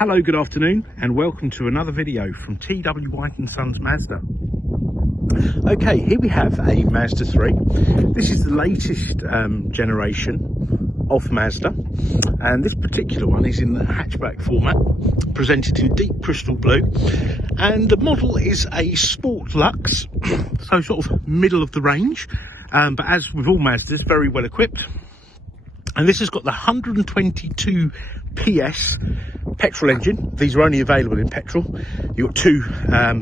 Hello, good afternoon, and welcome to another video from TW White & Sons Mazda. Okay, here we have a Mazda 3. This is the latest generation of Mazda, and this particular one is in the hatchback format, presented in deep crystal blue, and the model is a Sport Lux, so sort of middle of the range, but as with all Mazdas, very well equipped. And this has got the 122 PS petrol engine. These are only available in petrol. You've got two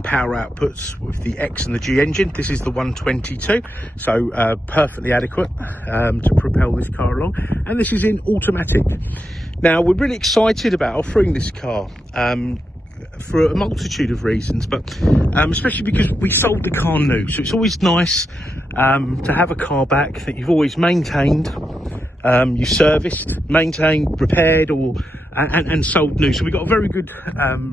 power outputs with the X and the G engine. This is the 122, so perfectly adequate to propel this car along. And this is in automatic. Now, we're really excited about offering this car for a multitude of reasons, but especially because we sold the car new. So it's always nice to have a car back that you've always maintained, you serviced, maintained, repaired, or and sold new. So we got a very good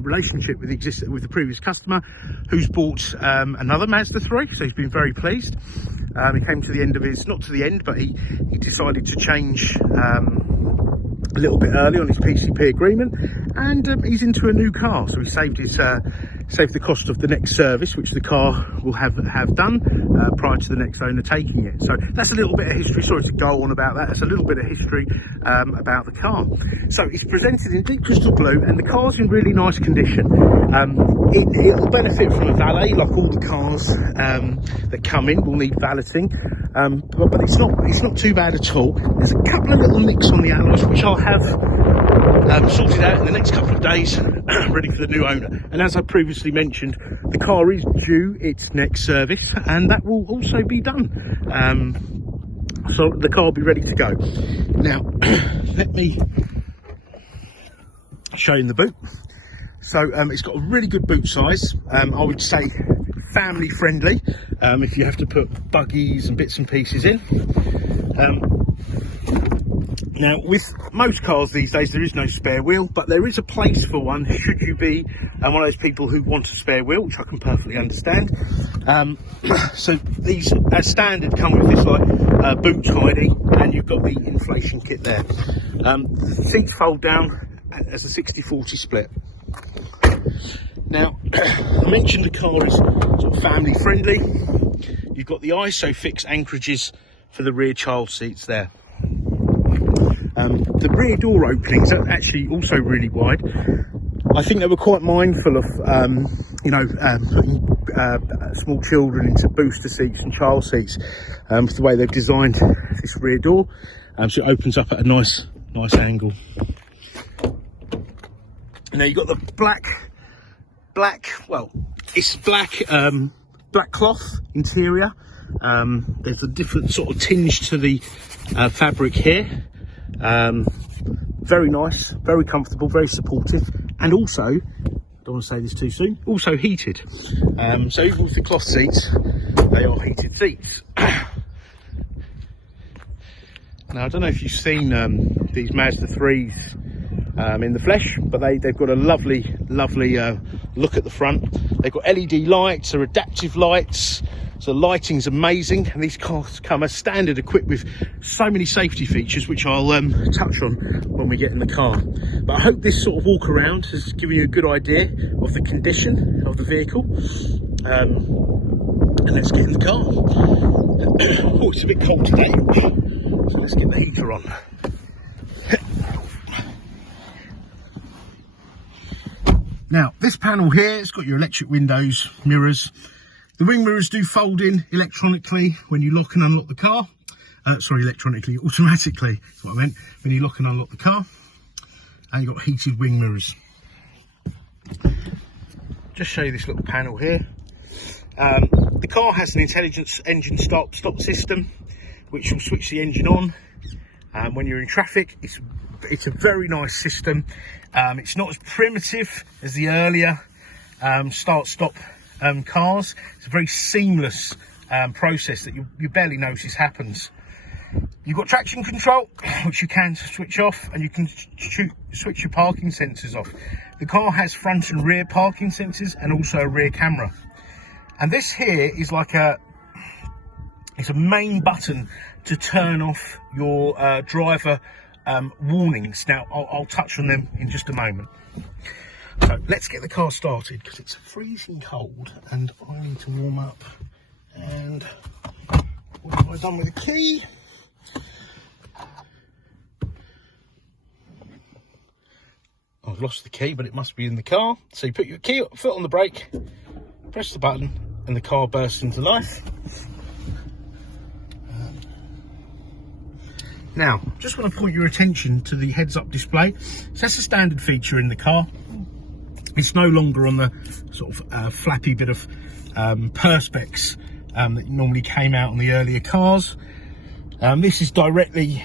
relationship with the previous customer, who's bought another Mazda 3. So he's been very pleased. He came to the end of his, not to the end, but he decided to change a little bit early on his PCP agreement, and he's into a new car. So he saved the cost of the next service, which the car will have done prior to the next owner taking it. So that's a little bit of history. Sorry to go on about that. That's a little bit of history about the car. So it's presented in deep crystal blue, and the car's in really nice condition. It'll benefit from a valet, like all the cars that come in will need valeting, but it's not too bad at all. There's a couple of little nicks on the alloys, which I'll have sorted out in the next couple of days, ready for the new owner. And as I previously mentioned, the car is due its next service, and that will also be done. So the car will be ready to go. Now, let me show you the boot. So it's got a really good boot size. I would say family friendly, if you have to put buggies and bits and pieces in. Now, with most cars these days, there is no spare wheel, but there is a place for one should you be one of those people who want a spare wheel, which I can perfectly understand. So these, as standard, come with this like boot hiding, and you've got the inflation kit there. The seats fold down as a 60-40 split. Now, I mentioned the car is sort of family friendly. You've got the ISOFIX anchorages for the rear child seats there. The rear door openings are actually also really wide. I think they were quite mindful of, putting small children into booster seats and child seats for the way they've designed this rear door. So it opens up at a nice angle. Now you've got the black, well, it's black cloth interior. There's a different sort of tinge to the fabric here. Very nice, very comfortable, very supportive, and also, don't want to say this too soon, also heated. So even with the cloth seats, they are heated seats. Now, I don't know if you've seen these Mazda 3s in the flesh, but they've got a lovely look at the front. They've got LED lights, they're adaptive lights, so the lighting's amazing, and these cars come as standard equipped with so many safety features, which I'll touch on when we get in the car. But I hope this sort of walk around has given you a good idea of the condition of the vehicle. And let's get in the car. Oh, it's a bit cold today, so let's get the heater on. Now, this panel here, it's got your electric windows, mirrors. The wing mirrors do fold in electronically when you lock and unlock the car. Electronically, automatically, is what I meant, when you lock and unlock the car. And you've got heated wing mirrors. Just show you this little panel here. The car has an intelligent engine stop system, which will switch the engine on when you're in traffic. It's a very nice system. It's not as primitive as the earlier start-stop cars. It's a very seamless process that you barely notice happens. You've got traction control, which you can switch off, and you can switch your parking sensors off. The car has front and rear parking sensors, and also a rear camera. And this here is like it's a main button to turn off your driver warnings. Now, I'll touch on them in just a moment. So let's get the car started because it's freezing cold and I need to warm up. And what have I done with the key? I've lost the key, but it must be in the car. So you put your foot on the brake, press the button, and the car bursts into life. Now, just want to point your attention to the heads-up display. So that's a standard feature in the car. It's no longer on the sort of flappy bit of perspex that normally came out on the earlier cars. This is directly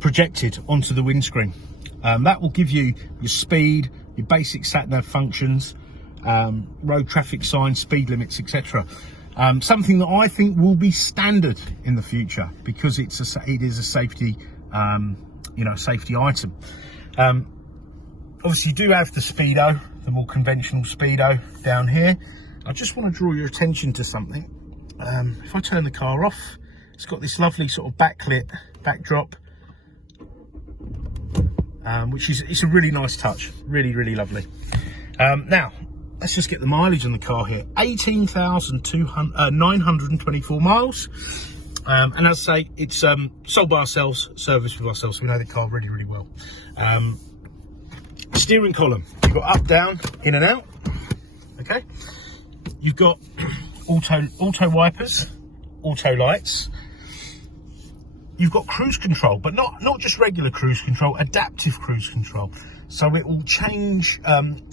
projected onto the windscreen. That will give you your speed, your basic sat-nav functions, road traffic signs, speed limits, etc. Something that I think will be standard in the future because it is a safety, safety item. Obviously, you do have the Speedo, the more conventional Speedo down here. I just want to draw your attention to something. If I turn the car off, it's got this lovely sort of backlit backdrop. It's a really nice touch, really lovely. Now let's just get the mileage on the car here. 18,924 miles, and as I say, it's sold by ourselves, serviced with ourselves, so we know the car really well. Steering column, you've got up, down, in and out. Okay, you've got auto wipers, auto lights. You've got cruise control, but not just regular cruise control, adaptive cruise control. So it will change,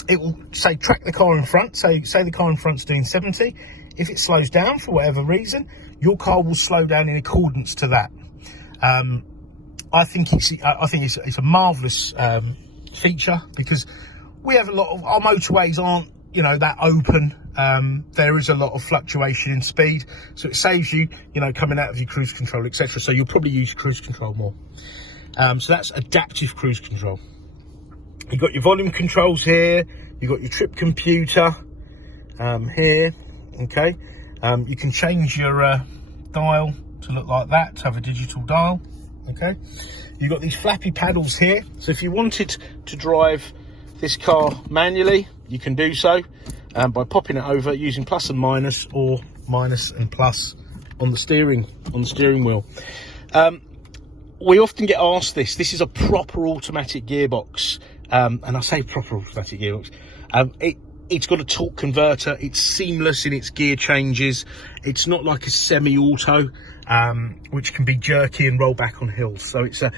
it will say track the car in front, say the car in front's doing 70. If it slows down for whatever reason, your car will slow down in accordance to that. I think it's a marvellous feature because we have a lot of, our motorways aren't, that open. There is a lot of fluctuation in speed, so it saves you, coming out of your cruise control, etc. So you'll probably use cruise control more. So that's adaptive cruise control. You've got your volume controls here. You've got your trip computer here. Okay. You can change your dial to look like that, to have a digital dial. Okay. You've got these flappy paddles here. So if you wanted to drive this car manually, you can do so. By popping it over using plus and minus, or minus and plus on the steering wheel. We often get asked this. This is a proper automatic gearbox, and I say proper automatic gearbox. It's got a torque converter. It's seamless in its gear changes. It's not like a semi-auto, which can be jerky and roll back on hills. So it's a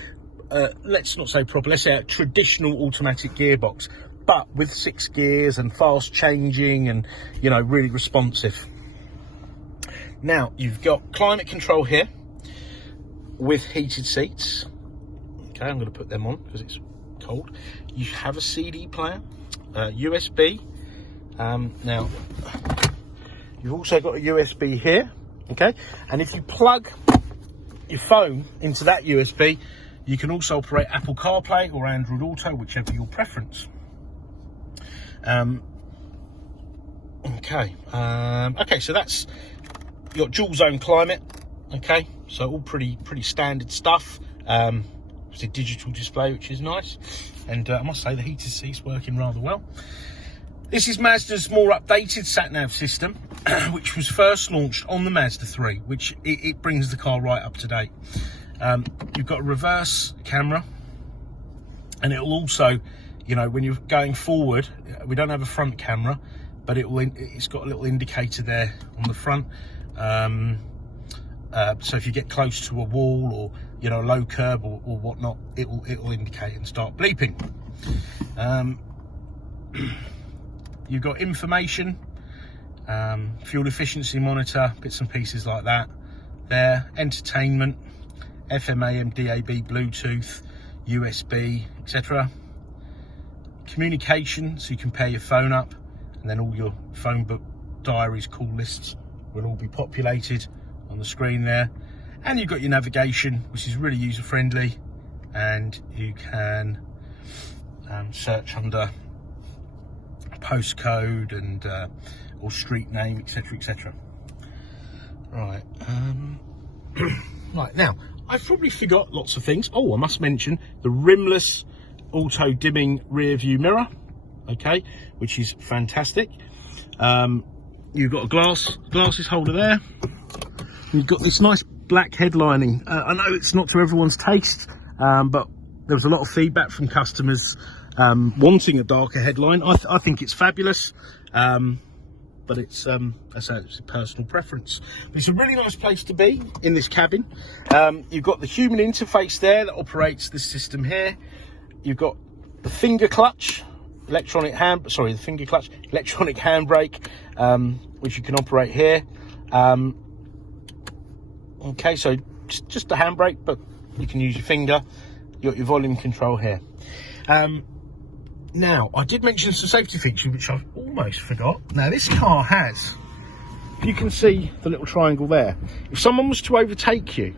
let's not say proper. Let's say a traditional automatic gearbox, but with 6 gears and fast changing and, really responsive. Now, you've got climate control here with heated seats. Okay, I'm going to put them on because it's cold. You have a CD player, USB. Now, you've also got a USB here, okay? And if you plug your phone into that USB, you can also operate Apple CarPlay or Android Auto, whichever your preference. Okay, so that's your dual zone climate. Okay, so all pretty standard stuff. It's a digital display, which is nice, and I must say the heated seats working rather well. This is Mazda's more updated sat-nav system, which was first launched on the Mazda 3, which it brings the car right up to date. You've got a reverse camera, and it'll also, when you're going forward, we don't have a front camera, but it's got a little indicator there on the front. So if you get close to a wall or a low curb or whatnot, it'll indicate and start bleeping. You've got information, fuel efficiency monitor, bits and pieces like that there, entertainment, FM, AM, DAB, Bluetooth, USB, etc. Communication, so you can pair your phone up, and then all your phone book, diaries, call lists will all be populated on the screen there. And you've got your navigation, which is really user friendly, and you can search under postcode and or street name, etc. Right. Right, now I've probably forgot lots of things. Oh, I must mention the rimless auto dimming rear view mirror, okay, which is fantastic. You've got a glasses holder there. You've got this nice black headlining. I know it's not to everyone's taste, but there was a lot of feedback from customers wanting a darker headline. I think it's fabulous, but it's a personal preference. But it's a really nice place to be in this cabin. You've got the human interface there that operates the system here. You've got the finger clutch, electronic handbrake, which you can operate here. Okay, so just a handbrake, but you can use your finger. You got your volume control here. Now, I did mention some safety features, which I've almost forgot. Now, this car has, if you can see the little triangle there, if someone was to overtake you,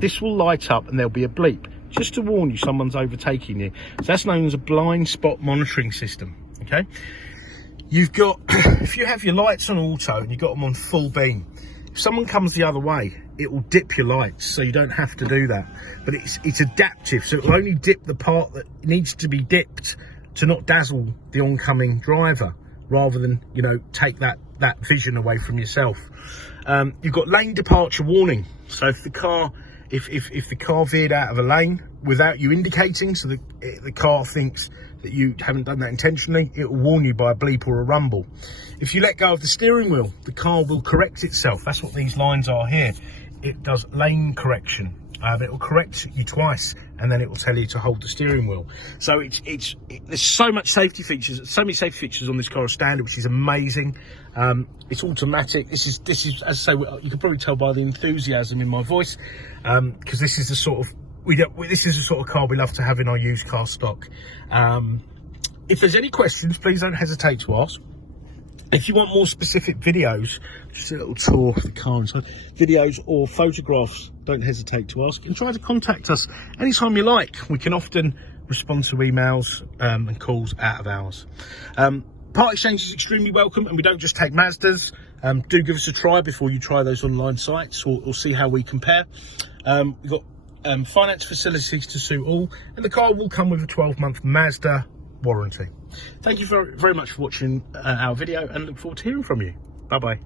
this will light up and there'll be a bleep, just to warn you someone's overtaking you. So that's known as a blind spot monitoring system, okay? You've got, if you have your lights on auto and you've got them on full beam, if someone comes the other way, it will dip your lights, so you don't have to do that. But it's adaptive, so it will only dip the part that needs to be dipped to not dazzle the oncoming driver, rather than, you know, take that vision away from yourself. You've got lane departure warning, so if the car veered out of a lane without you indicating, so the car thinks that you haven't done that intentionally, it will warn you by a bleep or a rumble. If you let go of the steering wheel, the car will correct itself. That's what these lines are here. It does lane correction. It will correct you twice, and then it will tell you to hold the steering wheel. So there's so many safety features on this car as standard, which is amazing. It's automatic. This is as I say, you can probably tell by the enthusiasm in my voice, because this is the sort of car we love to have in our used car stock. If there's any questions, please don't hesitate to ask. If you want more specific videos, just a little tour of the car inside, videos or photographs, don't hesitate to ask, and try to contact us anytime you like. We can often respond to emails and calls out of hours. Part exchange is extremely welcome, and we don't just take Mazdas. Do give us a try before you try those online sites, or see how we compare. We've got finance facilities to suit all, and the car will come with a 12-month Mazda warranty. Thank you very, very much for watching our video, and look forward to hearing from you. Bye bye.